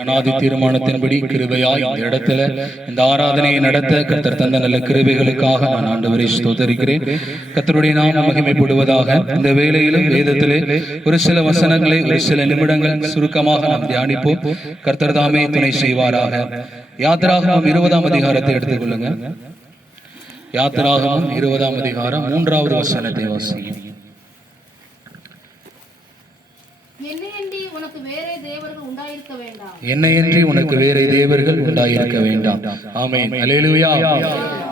அனாதி தீர்மானத்தின்படி கிருபையாய் இந்த இடத்துல இந்த ஆராதனையை நடத்த கர்த்தர் தந்த நல்ல கிருபைகளுக்காக நான் ஆண்டவரை ஸ்தோத்தரிக்கிறேன். கர்த்தருடைய நாமம் மகிமைப்படுவதாக. இந்த வேளையிலும் வேதத்திலே ஒரு சில வசனங்களை ஒரு சில நிமிடங்கள் சுருக்கமாக நாம் தியானிப்போம். கர்த்தர் தாமே துணை செய்வாராக. யாத்திராகமம் 20ஆம் அதிகாரத்தை எடுத்துக்கொள்ளுங்க. யாத்திராகமம் 20ஆம் அதிகாரம் 3வது வசனத்தை வாசிங்க. என்னையன்றி உனக்கு வேறே தேவர்கள் உண்டாயிருக்க வேண்டாம். ஆமென். அல்லேலூயா.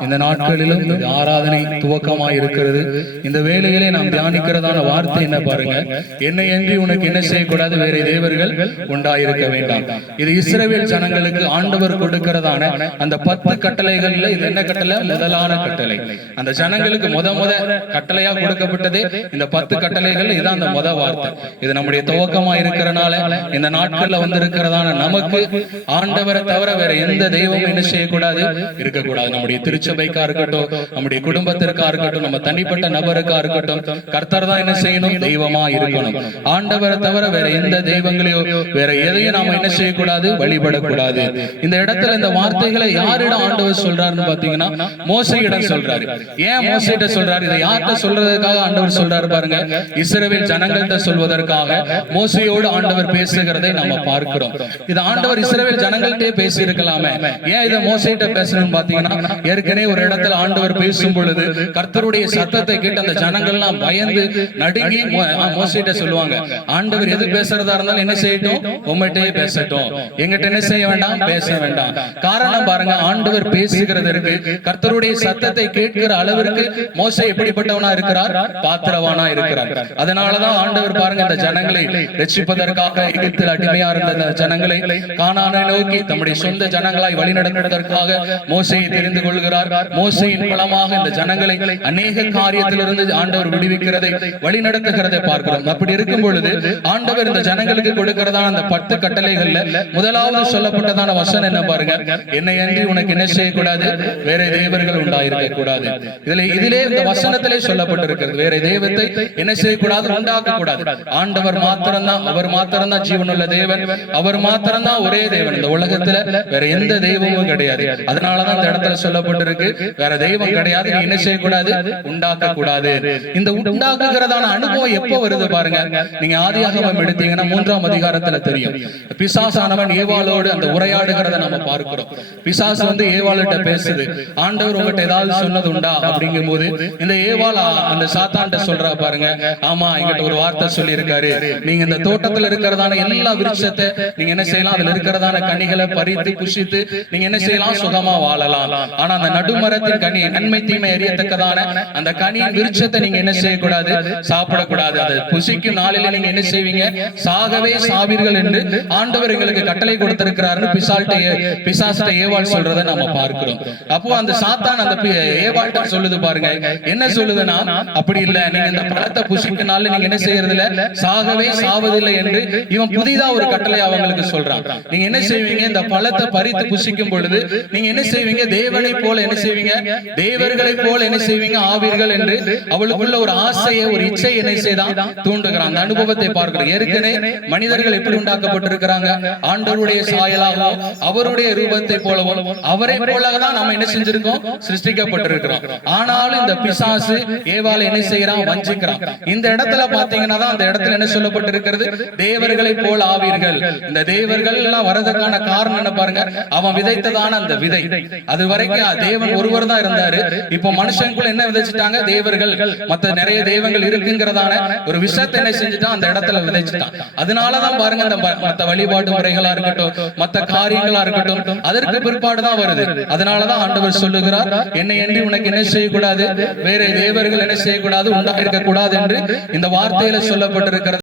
இந்த நாட்களிலும் இந்த ஆராதனை துவக்கமாய் இருக்கிறது. இந்த வேளையிலே நாம் தியானிக்கிறதான வார்த்தை என்ன பாருங்க. என்னையன்றி உனக்கு என்ன செய்யக்கூடாது, வேறே தேவர்கள் உண்டாயிருக்க வேண்டாம். இது இஸ்ரவேல் ஜனங்களுக்கு ஆண்டவர் கொடுக்கிறதான அந்த 10 கட்டளைகள்ல இது என்ன கட்டளை? முதலான கட்டளை. அந்த ஜனங்களுக்கு முத கட்டளையா கொடுக்கப்பட்டது இந்த 10 கட்டளைகள். இதான் அந்த முத வார்த்தை. இது நம்முடைய துவக்கமா இருக்கிறனால இந்த நாட்கள்ல வந்திருக்கிறதான நமக்கு ஆண்டவரை தவிர வேற எந்த தெய்வமும் என்ன செய்யக்கூடாது, இருக்கக்கூடாது. நம்முடைய திருச்சபைக்கா இருக்கட்டும், நம்முடைய குடும்பத்திற்கா இருக்கட்டும், நம்ம தனிப்பட்ட நபருக்கா இருக்கட்டும், கர்த்தர் தான் என்ன செய்யணும், தெய்வமா இருக்கணும். ஆண்டவரை தவிர வேற எந்த தெய்வங்களையோ வேற எதையும் நாம என்ன செய்யக்கூடாது, வழிபடக்கூடாது. இந்த இடத்துல இந்த வார்த்தைகளை யாரிடம் ஆண்டவர் சொல்றாருன்னு பாத்தீங்கன்னா மோசையிடம் சொல்றாரு. ஏன் மோசையிட்ட சொல்றாரு? இதை யார்கிட்ட சொல்றதுக்காக ஆண்டவர் சொல்றாரு பாருங்க. இஸ்ரவேல் ஜனங்கள்கிட்ட சொல்வதற்காக மோசையோடு ஆண்டவர் பேசுகிறதை நாம பார்க்கிறோம். இது ஆண்டவர் இஸ்ரவேல் ஜனங்கள்கிட்டே பேசி இருக்கலாமே, ஏன் இதை மோசையிட்ட பேசணும்னு பாத்தீங்கன்னா, ஏற்கனவே ஒரு இடத்துல ஆண்டவர் பேசும் பொழுது கர்த்தருடைய சத்தத்தை கேட்டு அந்த ஜனங்கள்லாம் பயந்து நடுங்கி மோசையிட்ட சொல்லுவாங்க, ஆண்டவர் எது பேசுறதா இருந்தாலும் என்ன செய்யட்டும், உம்மிட்டே பேசட்டும், எங்கிட்ட என்ன செய்ய வேண்டாம், பேச வேண்டாம். காரணம் பாருங்க, ஆண்டவர் பேசுகிறதற்கு கர்த்தருடைய சத்தத்தை கேட்கிற அளவிற்கு மோசை எப்படிப்பட்டவனா இருக்கிறார், பாத்திரவானா இருக்கிறார். அதனாலதான் ஆண்டவர் பாருங்க இந்த ஜனங்களை ரட்சிப்பதற்காக எகிப்தில் அடிமையா இருந்த ஜனங்களை கானானை நோக்கி தம்முடைய சொந்த ஜனங்களாய் வழிநடத்துவதற்காக மோசையை தெரிந்து கொள்கிறார். மோசையின் பலமாக இந்த ஜனங்களை அநேக காரியத்திலிருந்து ஆண்டவர் விடுவிக்கிறதை வழிநடத்துகிறதை பார்க்கிறோம். அப்படி இருக்கும் பொழுது ஆண்டவர் இந்த ஜனங்களுக்கு கொடுக்கிறதான அந்த 10 கட்டளைகள்ல முதலாவது சொல்லப்பட்டதான வசனம் என்ன பாருங்க. என்னையன்றி உனக்கு என்ன செய்யக்கூடாது, வேற தேவர்கள் உண்டாயிருக்க கூடாது. இதிலே இந்த வசனத்திலே சொல்லப்பட்டிருக்கிறது, வேற தெய்வத்தை என்ன செய்யக்கூடாது, உண்டாக்க கூடாது. ஆண்டவர் மாத்திரம்தான், அவர் மாத்திரம்தான் ஜீவனுள்ள தேவன், அவர் மாத்திரம்தான் ஒரே தேவன். இந்த உலகத்துல வேற எந்த தெய்வமும் கிடையாது. அதனாலதான் இந்த இடத்துல சொல்லப்பட்டிருக்கு, வேற தெய்வம் கிடையாது, நீ என்ன செய்யக்கூடாது, உண்டாக்க கூடாது. இந்த உண்டாக்குகிறதான அனுபவம் எப்ப வருது பாருங்க. நீங்க ஆதியாகமம் எடுத்தீங்கன்னா 3ஆம் அதிகாரத்துல தெரியும். பிசாசானவன் ஏவாளோடு அந்த உரையாடுகிறத நம்ம பார்க்கிறோம். பிசாசு வந்து ஏவாள்கிட்ட பேசுது, ஆண்டவர் உங்ககிட்ட ஏதாவது சொன்னது உண்டா அப்படிங்கும் போது இந்த ஏவாள் அந்த சாத்தான்கிட்ட சொல்றா பாருங்க, ஆமா என்கிட்ட ஒரு வார்த்தை சொல்லி இருக்காரு, நீங்க இந்த தோட்டத்துல இருக்கிறதான எல்லா விருட்சத்தை நீங்க என்ன செய்யலாம், அதுல இருக்கிறதான கனிகளை பறித்து புசித்து நீங்க என்ன செய்யலாம், சுகமா வாழலாம். ஆனா அந்த நடுமரத்தின் கனி, நன்மை தீமை அறியத்தக்கதான அந்த கனியின் விருட்சத்தை நீங்க என்ன செய்யக்கூடாது, சாப்பிடக்கூடாது. அதை புசிக்கும் நாளில நீங்க என்ன செய்வீங்க, சாகவே சாவீர்கள் என்று ஆண்டவர் எங்களுக்கு கட்டளை கொடுத்திருக்கிறாருன்னு பிசாசுட்ட ஏவாள் சொல்றதை நம்ம பார்க்கிறோம். அப்போ அந்த சாத்தான் அந்த ஏவாள்கிட்ட சொல்லுது பாருங்க, என்ன சொல்லுதுன்னா, அப்படி இல்ல, நீங்க இந்த பழத்தை புசிக்கும் நாள்ல நீங்க என்ன செய்யறது இல்ல, சாகவே சாவதில்லை என்று இவன் புதிதா ஒரு கட்டளை அவங்களுக்கு சொல்றான். நீங்க என்ன செய்வீங்க, இந்த பழத்தை பறித்து புசிக்கும் பொழுது நீங்க என்ன செய்வீங்க, தேவனை போல என்ன செய்வீங்க, தேவர்களை போல என்ன செய்வீங்க, ஆவீர்கள் என்று அவளுக்குள்ள ஒரு ஆசையை, ஒரு இச்சை என்ன செய்தான், தூண்டுகிறான். அந்த அனுபவத்தை பார்க்கிறோம். ஏற்கனவே மனிதர்கள் எப்படி உண்டாக்கப்பட்டிருக்கிறாங்க, ஆண்டவருடைய சாயலாகவும் அவருடைய ரூபத்தை போலவும் அவரை போலதான் நம்ம என்ன செஞ்சிருக்கோம், சிருஷ்டிக்கப்பட்டிருக்கிறோம். ஆனாலும் இந்த பிசாசு ஏவாளை என்ன செய்யறான், வஞ்சிக்கிறான். இந்த இடத்துல பாத்தீங்கன்னா அந்த இடத்துல என்ன சொல்லப்பட்டிருக்கிறது, தேவர்களை போல் ஆவீர்கள். இந்த தேவர்கள் எல்லாம் வரதுக்கான காரணம் என்ன பாருங்க, அவன் விதைத்ததான அந்த விதை. அது வரைக்கும் தேவன் ஒருவர் தான் இருந்தாரு. இப்போ மனுஷனுக்குள்ள என்ன விதைச்சிட்டாங்க, தேவர்கள், மத்த நிறைய தெய்வங்கள் இருக்குங்கிறதான ஒரு விஷயத்தை என்ன செஞ்சுட்டான், அந்த இடத்துல விதைச்சிட்டான். அதனாலதான் பாருங்க இந்த மத்த வழிபாட்டு முறைகளா இருக்கட்டும், மத்த காரியங்களா இருக்கட்டும், அதற்கு பிற்பாடுதான் வருது. அதனாலதான் ஆண்டவர் சொல்லுகிறார், என்னை எண்ணி உனக்கு என்ன செய்யக்கூடாது, வேற தேவர்கள் என்ன செய்யக்கூடாது, உண்டாயிருக்க கூடாது என்று இந்த வார்த்தையில சொல்லப்பட்டிருக்கிறது.